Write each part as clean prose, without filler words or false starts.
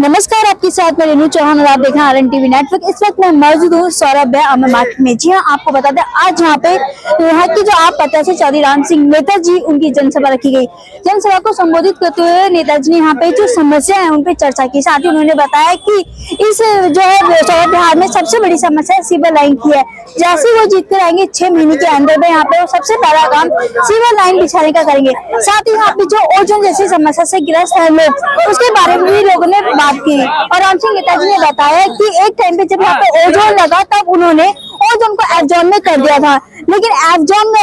नमस्कार, आपके साथ मैं रेनू चौहान और आप देख रहे हैं RN टीवी नेटवर्क। इस वक्त मैं मौजूद हूँ सौरभ अमर मार्केट में। जी हाँ, आपको बता दें आज यहाँ पे यहाँ की जो आप प्रत्याशी चौधरी राम सिंह नेताजी उनकी जनसभा रखी गई। जनसभा को संबोधित करते हुए नेताजी ने यहाँ पे जो समस्या है उन पे चर्चा की। साथ ही उन्होंने बताया कि इस जो है सौरभ बिहार में सबसे बड़ी समस्या सिविल लाइन की है। जैसे वो जीत कर आएंगे 6 महीने के अंदर में यहाँ पे वो सबसे पहला काम सिविल लाइन बिछाने का करेंगे। साथ ही यहाँ पे जो ओजोन जैसी समस्या से ग्रस्त है लोग, उसके बारे में भी लोगों ने बात की। और राम सिंह नेताजी ने बताया कि एक टाइम पे जब यहाँ पे ओजोन लगा तब उन्होंने ओजोन को एफ जोन में कर दिया था, लेकिन एफ जोन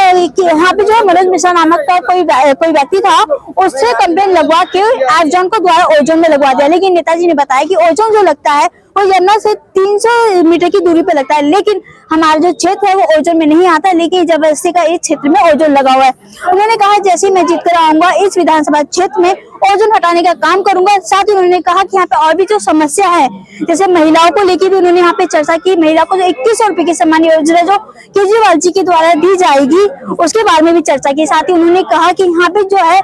यहाँ पे जो मनोज मिश्रा नामक का कोई व्यक्ति था, उससे कंप्लेन लगवा के एफ जोन को द्वारा ओजोन में लगवा दिया। लेकिन नेताजी ने बताया कि ओजोन जो लगता है वो यमुना से 300 मीटर की दूरी पे लगता है, लेकिन हमारा जो क्षेत्र है वो ओजोन में नहीं आता, लेकिन जबरदस्ती का इस क्षेत्र में ओजोन लगा हुआ है। उन्होंने कहा जैसे मैं जीत कर आऊंगा इस विधानसभा क्षेत्र में ओजोन हटाने का काम करूंगा। साथ ही उन्होंने कहा कि यहाँ पे और भी जो समस्या है, जैसे महिलाओं को लेकर भी उन्होंने यहाँ पे चर्चा की। महिला को जो 2100 रुपए की सम्मान योजना जो केजरीवाल जी के द्वारा दी जाएगी उसके बारे में भी चर्चा की। साथ ही उन्होंने कहा कि यहाँ पे जो है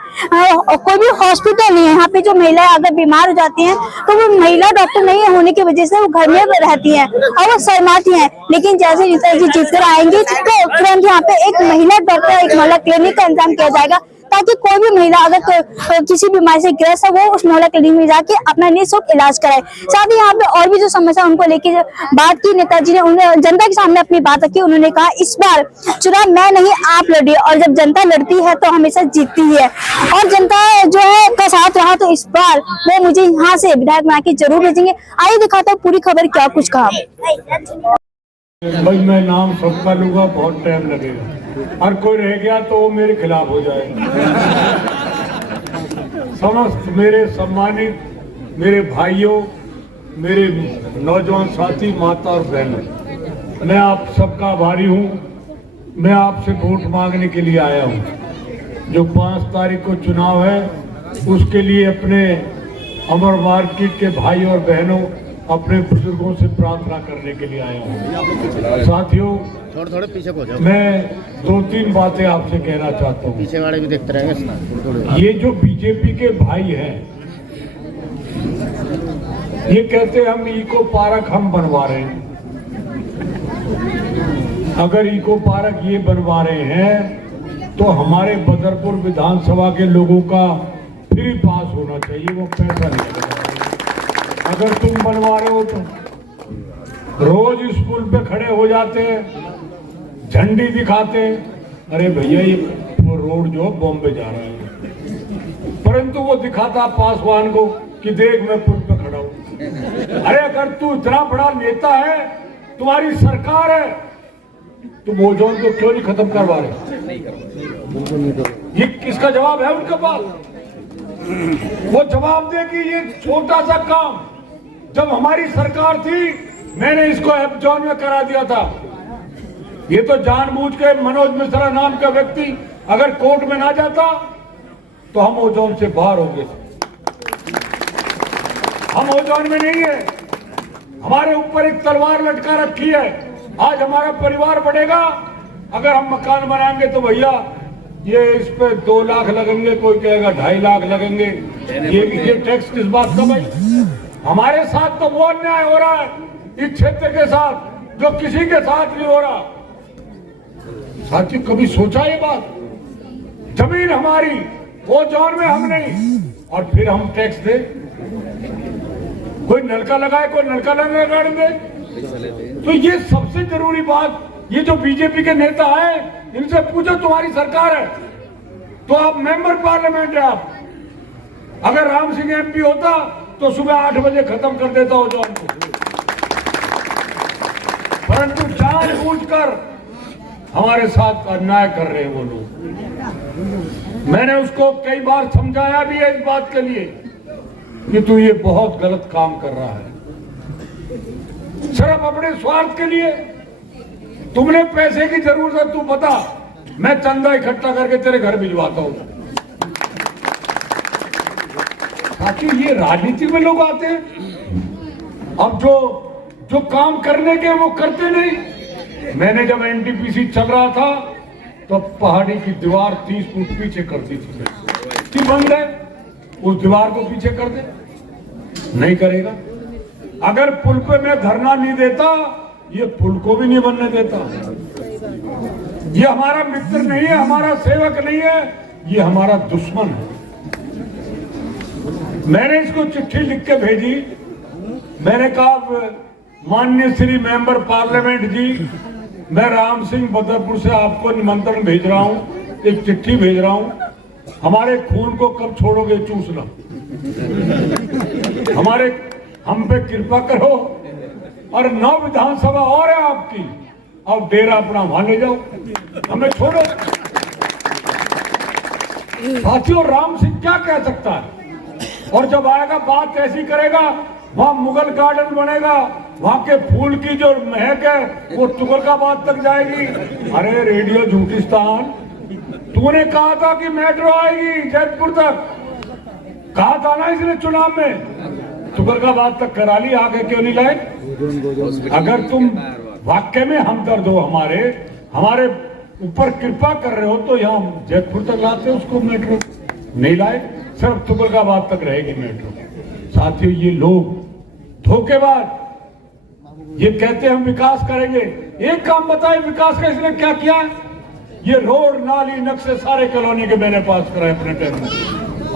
कोई भी हॉस्पिटल नहीं है। यहाँ पे जो महिलाएं अगर बीमार हो जाती हैं तो वो महिला डॉक्टर नहीं होने की वजह से वो घर में रहती हैं और वो शर्माती हैं। लेकिन जैसे नेताजी जीत कर आएंगे तो तुरंत यहाँ पे एक महिला डॉक्टर, एक महिला क्लिनिक का इंतजाम किया जाएगा, ताकि कोई भी महिला अगर किसी बीमारी से ग्रस्त है वो उस महिला क्लिनिक में जाके अपना निःशुल्क इलाज कराए। साथ ही यहाँ पे और भी जो समस्या उनको लेके बात की नेताजी ने, उन्होंने जनता के सामने अपनी बात रखी। उन्होंने कहा इस बार चुनाव मैं नहीं आप लड़िए, और जब जनता लड़ती है तो हमेशा जीतती है, और जनता जो है का साथ रहा तो इस बार वो मुझे यहाँ से विधायक बना के जरूर भेजेंगे। आइए दिखाता हूँ पूरी खबर क्या कुछ कहा। भाई मैं नाम सबका लूंगा, बहुत टाइम लगेगा। हर कोई रह गया तो वो मेरे खिलाफ हो जाएगा। समस्त मेरे सम्मानित मेरे भाइयों, मेरे नौजवान साथी, माता और बहनों, मैं आप सबका आभारी हूँ। मैं आपसे वोट मांगने के लिए आया हूँ। जो 5 तारीख को चुनाव है उसके लिए अपने अमर मार्केट के भाई और बहनों, अपने बुजुर्गों से प्रार्थना करने के लिए आया हूँ। साथियों, थोड़े पीछे हो जाओ। मैं 2-3 बातें आपसे कहना चाहता हूँ। पीछे वाले भी देखते रहेंगे। ये जो बीजेपी के भाई हैं, ये कहते हम इको पार्क हम बनवा रहे हैं। अगर इको पार्क ये बनवा रहे हैं तो हमारे बदरपुर विधानसभा के लोगों का फ्री पास होना चाहिए, वो पैसा नहीं लगेगा। अगर तुम बनवा रहे हो तो रोज स्कूल पे खड़े हो जाते हैं, झंडी दिखाते हैं, अरे भैया ये वो रोड जो बॉम्बे जा रहा है, परंतु वो दिखाता पासवान को कि देख मैं पुल पे खड़ा हूं। अरे अगर तू इतना बड़ा नेता है, तुम्हारी सरकार है, तुम ओजोन को क्यों नहीं खत्म करवा रहे? ये किसका जवाब है उनके पास? वो जवाब दे कि ये छोटा सा काम जब हमारी सरकार थी मैंने इसको एफ जोन में करा दिया था। ये तो जानबूझ के मनोज मिश्रा नाम का व्यक्ति अगर कोर्ट में ना जाता तो हम ओजोन से बाहर हो गए। हम ओजोन में नहीं है, हमारे ऊपर एक तलवार लटका रखी है। आज हमारा परिवार बढ़ेगा, अगर हम मकान बनाएंगे तो भैया ये इस पे 2 लाख लगेंगे, कोई कहेगा 2.5 लाख लगेंगे। ये टैक्स किस बात का भाई? हमारे साथ तो वो अन्याय हो रहा है इस क्षेत्र के साथ जो किसी के साथ नहीं हो रहा। साथी, कभी सोचा ये बात? जमीन हमारी, वो जोन में हम नहीं, और फिर हम टैक्स दे। कोई नलका लगाए, कोई नलका लगा दे। तो ये सबसे जरूरी बात, ये जो बीजेपी के नेता है इनसे पूछो, तुम्हारी सरकार है तो आप मेंबर पार्लियामेंट है। आप अगर राम सिंह MP होता तो सुबह 8 बजे खत्म कर देता हो जोन को, परंतु जानबूझकर हमारे साथ अन्याय कर रहे हैं वो लोग। मैंने उसको कई बार समझाया भी है इस बात के लिए कि तू ये बहुत गलत काम कर रहा है, सिर्फ अपने स्वार्थ के लिए। तुमने पैसे की जरूरत है, तू बता, मैं चंदा इकट्ठा करके तेरे घर भिजवाता हूं। ताकि ये राजनीति में लोग आते हैं, अब जो काम करने के वो करते नहीं। मैंने जब NTPC चल रहा था तो पहाड़ी की दीवार 30 फुट पीछे कर दी थी कि बंद है, उस दीवार को पीछे कर दे। नहीं करेगा। अगर पुल पे मैं धरना नहीं देता, ये पुल को भी नहीं बनने देता। ये हमारा मित्र नहीं है, हमारा सेवक नहीं है, ये हमारा दुश्मन है। मैंने इसको चिट्ठी लिख के भेजी। मैंने कहा, माननीय श्री मेंबर पार्लियामेंट जी, मैं राम सिंह बदरपुर से आपको निमंत्रण भेज रहा हूं, एक चिट्ठी भेज रहा हूं। हमारे खून को कब छोड़ोगे चूसना? हम पे कृपा करो। और 9 विधानसभा और है आपकी, अब डेरा अपना वहां ले जाओ, हमें छोड़ो। साथियों, राम सिंह क्या कह सकता है? और जब आएगा बात ऐसी करेगा, वहां मुगल गार्डन बनेगा, वहां के फूल की जो महक है वो तुगलकाबाद तक जाएगी। अरे रेडियो झूठिस्तान, तूने कहा था कि मेट्रो आएगी जयपुर तक, कहा था ना इसने चुनाव में, तुगलकाबाद तक करा ली, आगे क्यों नहीं लाए? अगर तुम वाकई में हमदर्द हो, हमारे ऊपर कृपा कर रहे हो, तो यहाँ जयपुर तक लाते उसको मेट्रो। नहीं लाए, सिर्फ तुगलकाबाद तक रहेगी मेट्रो। साथियों, ये लोग धोखेबाज, ये कहते हैं हम विकास करेंगे। एक काम बताए, विकास का इसने क्या किया? ये रोड, नाली, नक्शे सारे कॉलोनी के मैंने पास कराए अपने टाइम में।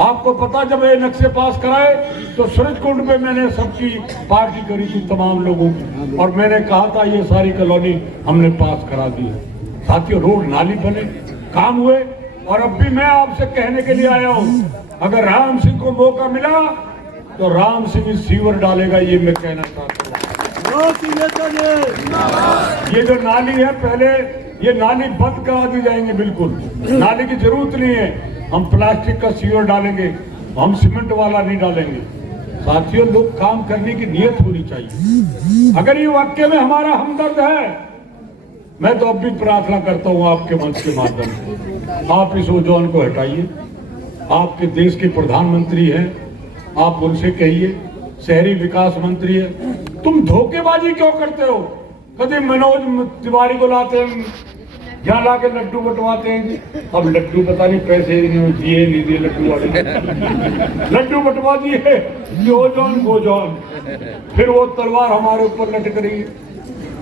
आपको पता, जब ये नक्शे पास कराए तो सूरजकुंड पे मैंने सबकी पार्टी करी थी, तमाम लोगों की, और मैंने कहा था ये सारी कॉलोनी हमने पास करा दी है। साथियों, रोड नाली बने, काम हुए। और अब भी मैं आपसे कहने के लिए आया हूं, अगर राम सिंह को मौका मिला तो राम सिंह सीवर डालेगा, ये मैं कहना चाहता हूँ। ये जो नाली है, पहले ये नाली बंद करा दी जाएंगे, बिल्कुल नाली की जरूरत नहीं है। हम प्लास्टिक का सीवर डालेंगे, हम सीमेंट वाला नहीं डालेंगे। साथियों, लोग काम करने की नियत होनी चाहिए। अगर ये वाक्य में हमारा हमदर्द है, मैं तो अब भी प्रार्थना करता हूं आपके मंच के माध्यम से, आप इस ओजोन को हटाइए। आपके देश के प्रधानमंत्री हैं, आप उनसे कहिए, शहरी विकास मंत्री है, तुम धोखेबाजी क्यों करते हो? कभी मनोज तिवारी को लाते हैं, यहाँ लाके लड्डू बंटवाते हैं। अब लड्डू पता नहीं पैसे दिए नहीं दिए, लड्डू वाले लड्डू बंटवा दिए, ओजोन गोजोन। फिर वो तलवार हमारे ऊपर लटक रही है।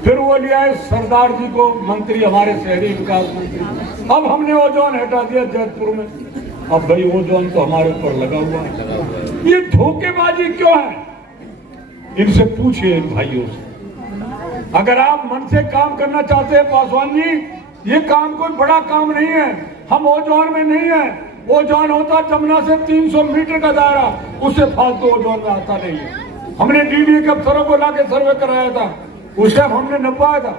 फिर वो ले आए सरदार जी को मंत्री, हमारे शहरी विकास मंत्री। अब हमने ओजोन हटा दिया जयपुर में। अब भाई ओजोन तो हमारे ऊपर लगा हुआ है। ये धोखेबाजी क्यों है? इनसे पूछिए, इन भाइयों से। अगर आप मन से काम करना चाहते हैं पासवान जी, ये काम कोई बड़ा काम नहीं है। हम ओजोन में नहीं है। ओजोन होता जमुना से 300 मीटर का दायरा, उससे फालतू ओजोन में आता नहीं है। हमने डीडी के अफसरों को लाके सर्वे कराया था, उस टाइम हमने नपवाया था,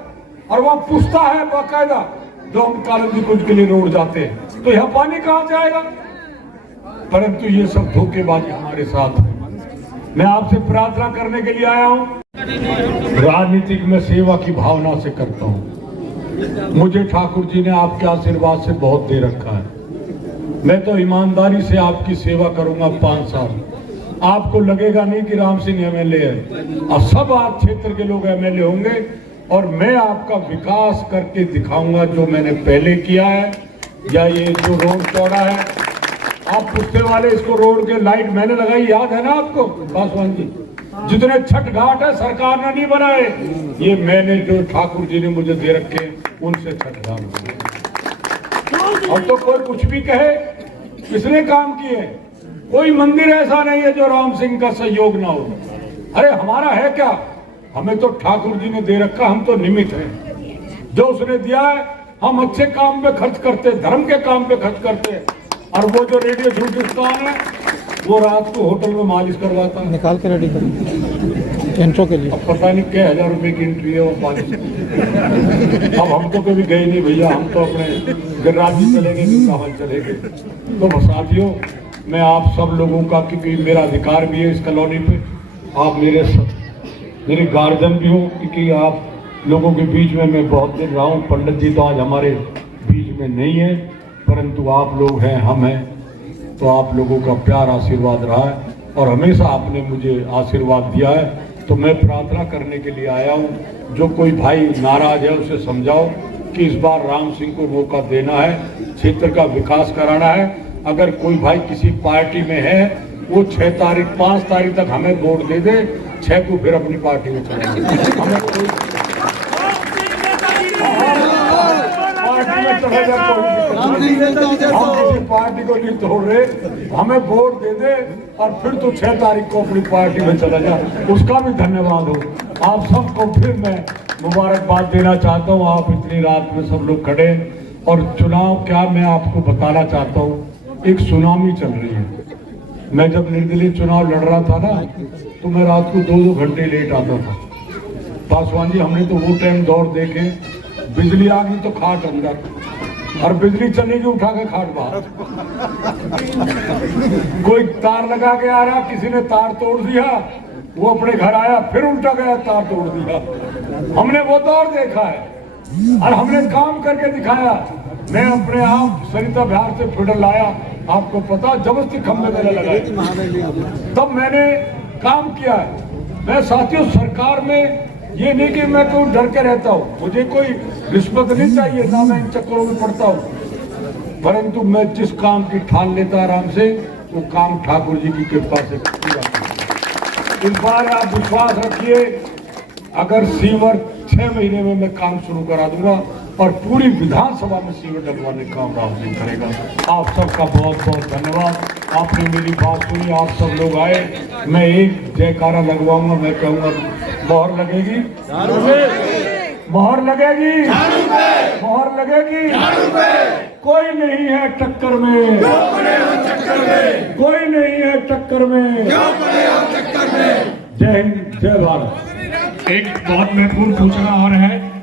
और वहां पुछता है बाकायदा, जो हम कालंदी कुंज के लिए रोड जाते हैं, तो यहाँ पानी कहां से आएगा? परंतु ये सब धोखेबाजी हमारे साथ है। मैं आपसे प्रार्थना करने के लिए आया हूं। राजनीतिक में सेवा की भावना से करता हूं। मुझे ठाकुर जी ने आपके आशीर्वाद से बहुत दे रखा है। मैं तो ईमानदारी से आपकी सेवा करूंगा 5 साल। आपको लगेगा नहीं कि राम सिंह एमएलए है, और सब आप क्षेत्र के लोग एमएलए होंगे, और मैं आपका विकास करके दिखाऊंगा जो मैंने पहले किया है। या ये जो रोड चौड़ा है, आप पूछने वाले, इसको रोड के लाइट मैंने लगाई, याद है ना आपको पासवान जी? जितने छठ घाट है सरकार ने नहीं बनाए, ये मैंने, जो ठाकुर जी ने मुझे दे रखे, उनसे छठ घाट बनाए। और तो कोई कुछ भी कहे, किसने काम किए? कोई मंदिर ऐसा नहीं है जो राम सिंह का सहयोग ना हो। अरे हमारा है क्या? हमें तो ठाकुर जी ने दे रखा, हम तो निमित्त हैं। जो उसने दिया है हम अच्छे काम पे खर्च करते, धर्म के काम पे खर्च करते। और वो जो रेडियो झूठिस्तान है, वो रात को होटल में मालिश करवाता है, निकाल के रेडी कर इंट्रो के लिए। अब पता नहीं क्या 1000 रुपए की एंट्री है वो मालिश। अब हम तो कभी गए नहीं भैया, हम तो अपने गिरिराज जी चलेंगे, वृंदावन चलेंगे। तो साथियों, मैं आप सब लोगों का, क्योंकि मेरा अधिकार भी है इस कॉलोनी पे, आप मेरे गार्जियन भी हो, क्योंकि आप लोगों के बीच में मैं बहुत दिन रहा हूँ। पंडित जी तो आज हमारे बीच में नहीं है, परंतु आप लोग हैं, हम हैं, तो आप लोगों का प्यार आशीर्वाद रहा है, और हमेशा आपने मुझे आशीर्वाद दिया है। तो मैं प्रार्थना करने के लिए आया हूँ। जो कोई भाई नाराज है उसे समझाओ कि इस बार राम सिंह को मौका देना है, क्षेत्र का विकास कराना है। अगर कोई भाई किसी पार्टी में है वो 6 तारीख 5 तारीख तक हमें वोट दे दे, 6 को फिर अपनी पार्टी में चलेंगे। हमें कोई पार्टी में चले जाए हम किसी पार्टी को नहीं तोड़ रहे, हमें वोट दे दे और फिर तो 6 तारीख को अपनी पार्टी में चला जा, उसका भी धन्यवाद हो। आप सबको फिर मैं मुबारकबाद देना चाहता हूँ। आप इतनी रात में सब लोग खड़े, और चुनाव क्या मैं आपको बताना चाहता हूँ, एक सुनामी चल रही है। मैं जब निर्दलीय चुनाव लड़ रहा था ना, तो मैं रात को 2-2 घंटे लेट आता था। पासवान जी, हमने तो वो टाइम दौर देखे, बिजली आ गई तो खाट अंदर, और बिजली चलेगी उठा के खाट बाहर। कोई तार लगा के आ रहा, किसी ने तार तोड़ दिया, वो अपने घर आया, फिर उल्टा गया, तार तोड़ दिया। हमने वो दौर देखा है और हमने काम करके दिखाया। मैं अपने आप सरिता बिहार से फिडर लाया, आपको पता, जबरदस्ती खंभे मैंने लगाए, तब मैंने काम किया है। मैं साथियों, सरकार में ये नहीं कि मैं कोई डर के रहता हूँ, मुझे कोई रिश्वत नहीं चाहिए, ना मैं इन चक्करों में पड़ता हूँ, परंतु मैं जिस काम की ठान लेता आराम से, वो काम ठाकुर जी की कृपा से पूरा किया। इस बार आप विश्वास रखिए, अगर सीवर 6 महीने में मैं काम शुरू करा दूंगा, और पूरी विधानसभा में सीवर डलवाने का काम राम सिंह करेगा। आप सबका बहुत बहुत धन्यवाद। आपने मेरी बात सुनी, आप सब लोग आए। मैं एक जयकारा लगवाऊंगा, मैं कहूंगा मोहर लगेगी, मोहर लगेगी, मोहर लगेगी, कोई नहीं है टक्कर में, कोई नहीं है टक्कर में। जय हिंद, जय भारत। एक बहुत महत्वपूर्ण सूचना और है,